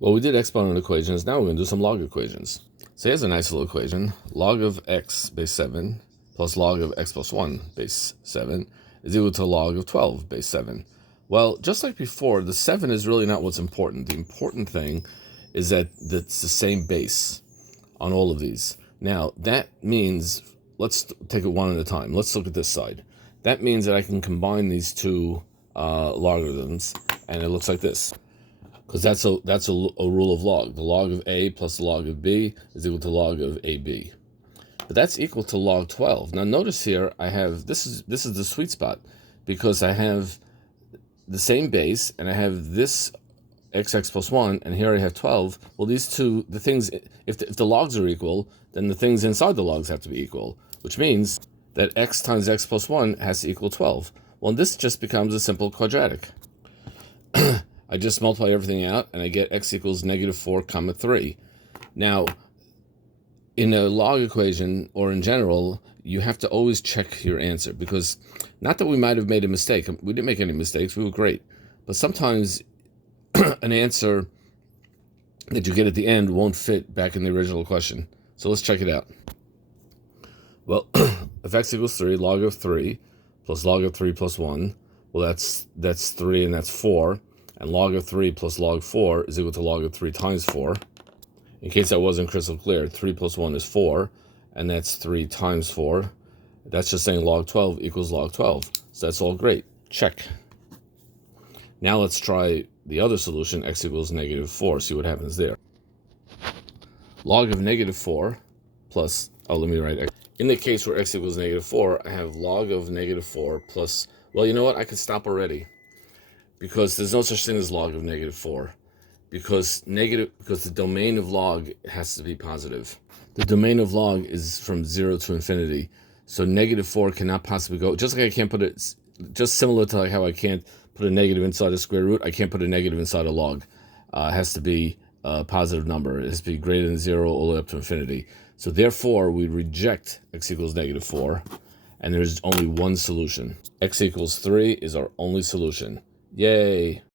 Well, we did exponent equations. Now we're going to do some log equations. So here's a nice little equation. Log of x base 7 plus log of x plus 1 base 7 is equal to log of 12 base 7. Well, just like before, the 7 is really not what's important. The important thing is that it's the same base on all of these. Now, that means, let's take it one at a time. Let's look at this side. That means that I can combine these two logarithms, and it looks like this. Because that's a rule of log. The log of a plus the log of b is equal to log of ab. But that's equal to log 12. Now notice here I have, this is the sweet spot, because I have the same base and I have this xx plus 1, and here I have 12. Well, these two, the things, if the logs are equal, then the things inside the logs have to be equal, which means that x times x plus 1 has to equal 12. Well, this just becomes a simple quadratic. I just multiply everything out, and I get x equals negative 4 comma 3. Now, in a log equation, or in general, you have to always check your answer, because not that we might have made a mistake. We didn't make any mistakes. We were great. But sometimes an answer that you get at the end won't fit back in the original question. So let's check it out. Well, if x equals 3, log of 3 plus log of 3 plus 1, well, that's 3 and that's 4. And log of 3 plus log 4 is equal to log of 3 times 4. In case that wasn't crystal clear, 3 plus 1 is 4, and that's 3 times 4. That's just saying log 12 equals log 12. So that's all great. Check. Now let's try the other solution, x equals negative 4, see what happens there. Log of negative 4 plus, let me write x. In the case where x equals negative 4, I have log of negative 4 plus, well, you know what? I could stop already, because there's no such thing as log of negative 4. Because the domain of log has to be positive. The domain of log is from 0 to infinity. So negative 4 cannot possibly go, just like I can't put it, just similar to like how I can't put a negative inside a square root, I can't put a negative inside a log. It has to be a positive number. It has to be greater than 0 all the way up to infinity. So therefore, we reject x equals negative 4, and there's only one solution. X equals 3 is our only solution. Yay!